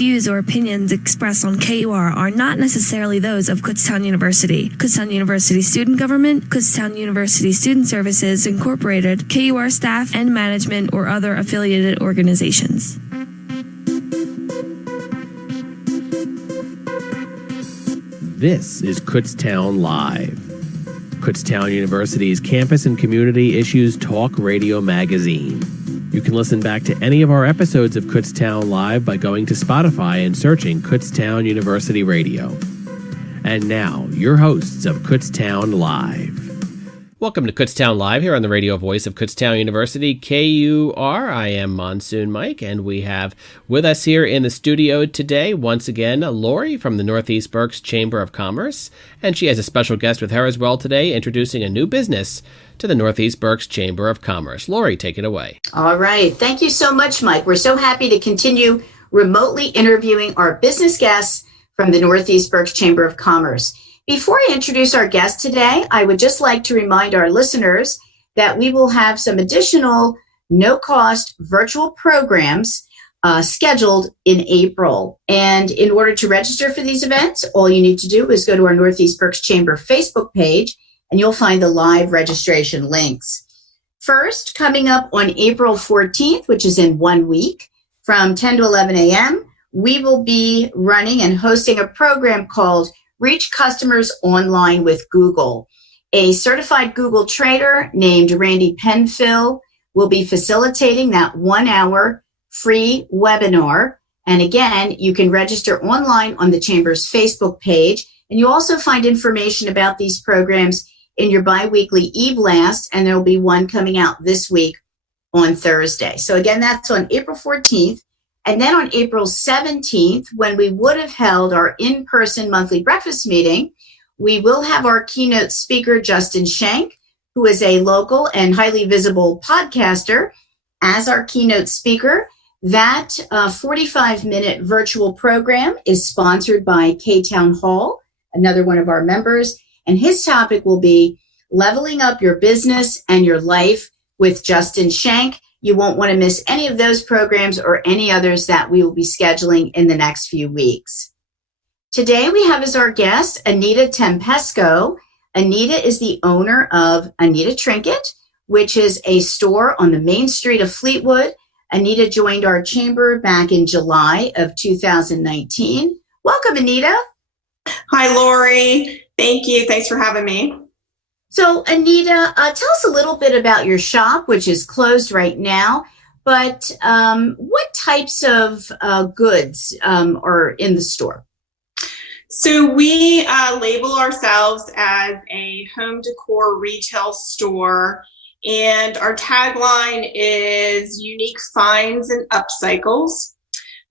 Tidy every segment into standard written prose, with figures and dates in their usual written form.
views or opinions expressed on KUR are not necessarily those of Kutztown University, Kutztown University Student Government, Kutztown University Student Services Incorporated, KUR staff and management, or other affiliated organizations. This is Kutztown Live, Kutztown University's campus and community issues talk radio magazine. You can listen back to any of our episodes of Kutztown Live by going to Spotify and searching Kutztown University Radio. And now, your hosts of Kutztown Live. Welcome to Kutztown Live here on the radio voice of Kutztown University, KUR. I am Monsoon Mike, and we have with us here in the studio today, once again, Lori from the Northeast Berks Chamber of Commerce. And she has a special guest with her as well today, introducing a new business to the Northeast Berks Chamber of Commerce. Lori, take it away. All right. Thank you so much, Mike. We're so happy to continue remotely interviewing our business guests from the Northeast Berks Chamber of Commerce. Before I introduce our guest today, I would just like to remind our listeners that we will have some additional no-cost virtual programs scheduled in April. And in order to register for these events, all you need to do is go to our Northeast Berks Chamber Facebook page, and you'll find the live registration links. First, coming up on April 14th, which is in 1 week, from 10 to 11 a.m., we will be running and hosting a program called Reach Customers Online with Google. A certified Google trader named Randy Penfill will be facilitating that 1 hour free webinar. And again, you can register online on the Chamber's Facebook page. And you also find information about these programs in your biweekly e-blast, and there will be one coming out this week on Thursday. So again, that's on April 14th. And then on April 17th, when we would have held our in-person monthly breakfast meeting, we will have our keynote speaker, Justin Shank, who is a local and highly visible podcaster, as our keynote speaker. That 45-minute virtual program is sponsored by K-Town Hall, another one of our members, and his topic will be leveling up your business and your life with Justin Shank. You won't want to miss any of those programs or any others that we will be scheduling in the next few weeks. Today we have as our guest Anita Tempesco. Anita is the owner of ANITATrinket, which is a store on the main street of Fleetwood. Anita joined our chamber back in July of 2019. Welcome, Anita. Hi, Lori. Thank you. Thanks for having me. So, Anita, tell us a little bit about your shop, which is closed right now, but what types of goods are in the store? So we label ourselves as a home decor retail store, and our tagline is unique finds and upcycles.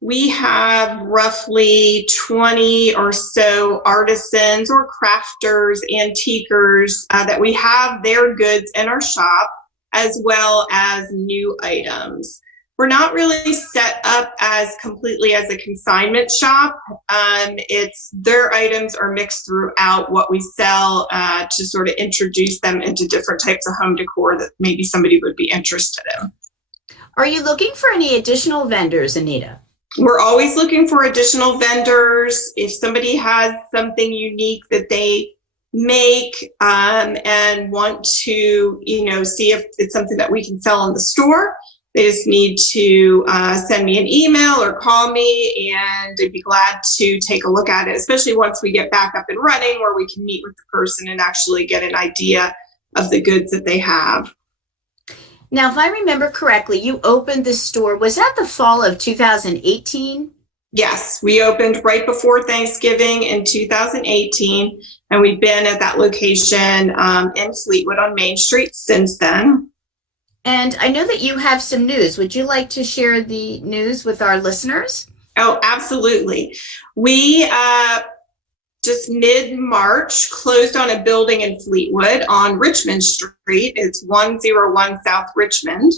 We have roughly 20 or so artisans or crafters, antiquers that we have their goods in our shop, as well as new items. We're not really set up as completely as a consignment shop. It's their items are mixed throughout what we sell to sort of introduce them into different types of home decor that maybe somebody would be interested in. Are you looking for any additional vendors, Anita? We're always looking for additional vendors. If somebody has something unique that they make and want to, see if it's something that we can sell in the store, they just need to send me an email or call me, and I'd be glad to take a look at it, especially once we get back up and running, where we can meet with the person and actually get an idea of the goods that they have. Now, if I remember correctly, you opened the store, was that the fall of 2018? Yes, we opened right before Thanksgiving in 2018, and we've been at that location in Fleetwood on Main Street since then. And I know that you have some news. Would you like to share the news with our listeners? Oh, absolutely. We just mid-March closed on a building in Fleetwood on Richmond Street. It's 101 South Richmond.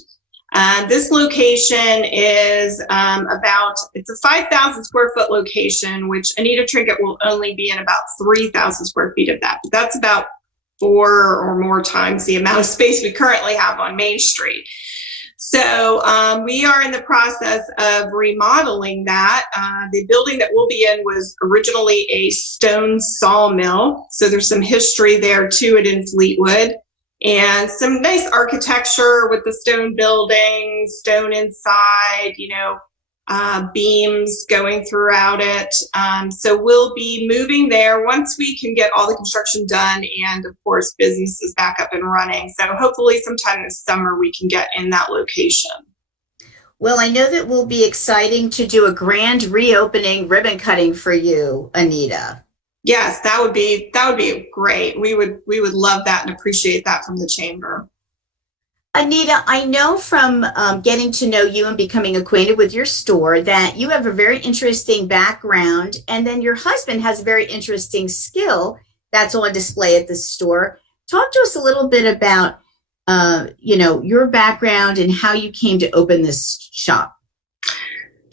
This location is it's a 5,000 square foot location, which ANITATrinket will only be in about 3,000 square feet of that. But that's about 4 or more times the amount of space we currently have on Main Street. So we are in the process of remodeling that. The building that we'll be in was originally a stone sawmill. So there's some history there to it in Fleetwood, and some nice architecture with the stone building, stone inside, beams going throughout it. So we'll be moving there once we can get all the construction done and, of course, business is back up and running. So hopefully sometime this summer we can get in that location. Well, I know that will be exciting to do a grand reopening ribbon cutting for you, Anita. Yes, that would be great. We would love that and appreciate that from the chamber. Anita, I know from getting to know you and becoming acquainted with your store that you have a very interesting background, and then your husband has a very interesting skill that's on display at the store. Talk to us a little bit about, your background and how you came to open this shop.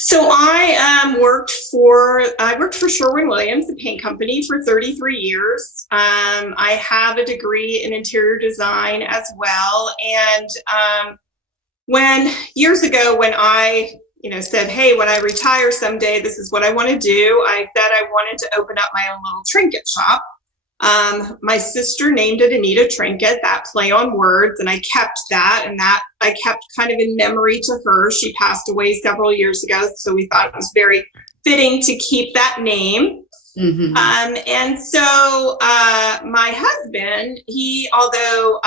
So I worked for Sherwin-Williams, the paint company, for 33 years. I have a degree in interior design as well. And years ago, when I said, hey, when I retire someday, this is what I want to do, I said I wanted to open up my own little trinket shop. My sister named it ANITATrinket, that play on words, and I kept that, and that I kept kind of in memory to her. She passed away several years ago, so we thought it was very fitting to keep that name. Mm-hmm. And so my husband, he, although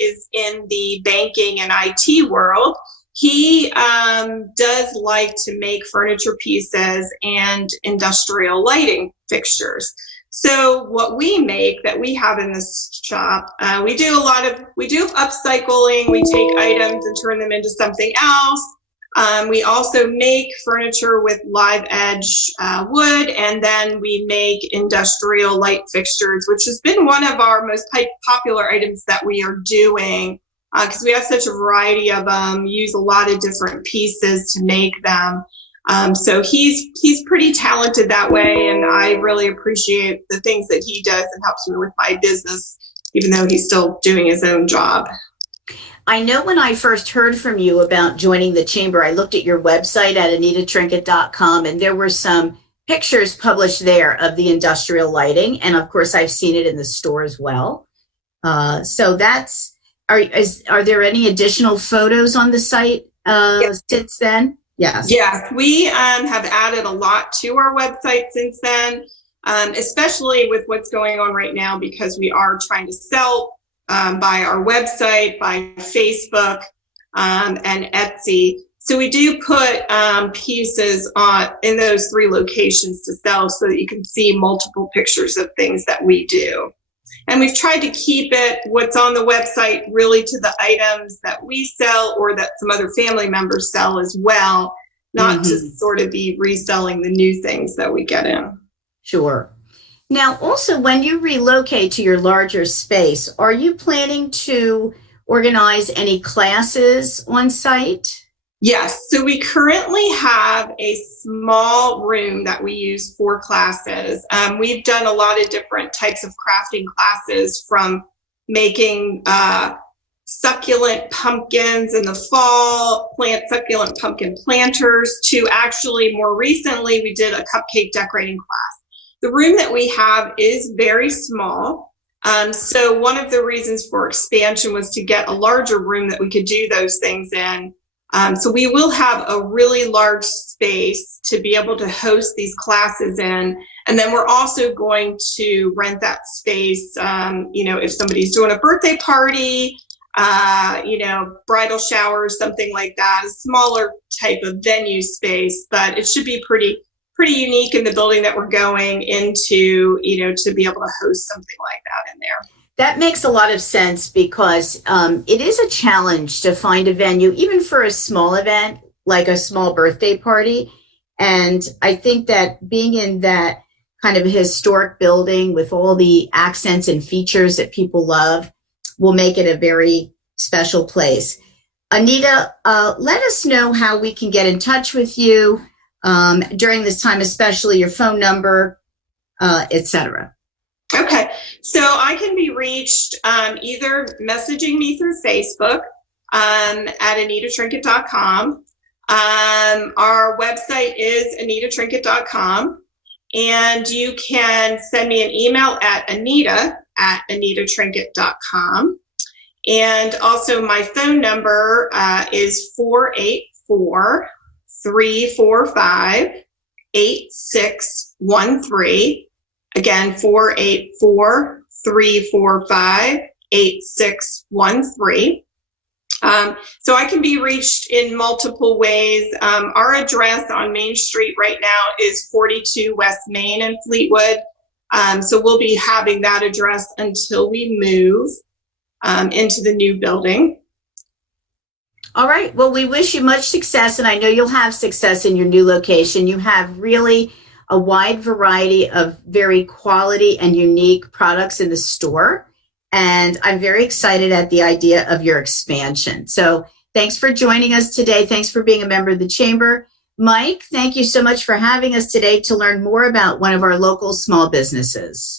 is in the banking and IT world, he does like to make furniture pieces and industrial lighting fixtures. So what we make that we have in this shop, we do upcycling. We take items and turn them into something else. We also make furniture with live edge wood, and then we make industrial light fixtures, which has been one of our most popular items that we are doing because we have such a variety of them, use a lot of different pieces to make them. So he's pretty talented that way, and I really appreciate the things that he does and helps me with my business, even though he's still doing his own job. I know when I first heard from you about joining the chamber, I looked at your website at ANITATrinket.com, and there were some pictures published there of the industrial lighting, and of course I've seen it in the store as well. So are there any additional photos on the site since then? Yes. Yes, we have added a lot to our website since then, especially with what's going on right now, because we are trying to sell by our website, by Facebook, and Etsy. So we do put pieces in those 3 locations to sell so that you can see multiple pictures of things that we do. And we've tried to keep what's on the website really to the items that we sell or that some other family members sell as well, not to sort of be reselling the new things that we get in. Sure. Now, also, when you relocate to your larger space, are you planning to organize any classes on site? Yes. So we currently have a small room that we use for classes. We've done a lot of different types of crafting classes, from making succulent pumpkins in the fall, plant succulent pumpkin planters, to actually more recently we did a cupcake decorating class. The room that we have is very small. So one of the reasons for expansion was to get a larger room that we could do those things in. So we will have a really large space to be able to host these classes in. And then we're also going to rent that space, if somebody's doing a birthday party, bridal shower, something like that, a smaller type of venue space, but it should be pretty unique in the building that we're going into, to be able to host something like that in there. That makes a lot of sense, because it is a challenge to find a venue, even for a small event, like a small birthday party. And I think that being in that kind of historic building with all the accents and features that people love will make it a very special place. Anita, let us know how we can get in touch with you during this time, especially your phone number, etc. Okay, so I can be reached either messaging me through Facebook. at ANITATrinket.com. Our website is ANITATrinket.com. And you can send me an email at ANITATrinket.com. And also my phone number is 484-345-8613. Again, 484-345-8613. So I can be reached in multiple ways. Our address on Main Street right now is 42 West Main in Fleetwood. So we'll be having that address until we move into the new building. All right. Well, we wish you much success, and I know you'll have success in your new location. You have really a wide variety of very quality and unique products in the store. And I'm very excited at the idea of your expansion. So thanks for joining us today. Thanks for being a member of the Chamber. Mike, thank you so much for having us today to learn more about one of our local small businesses.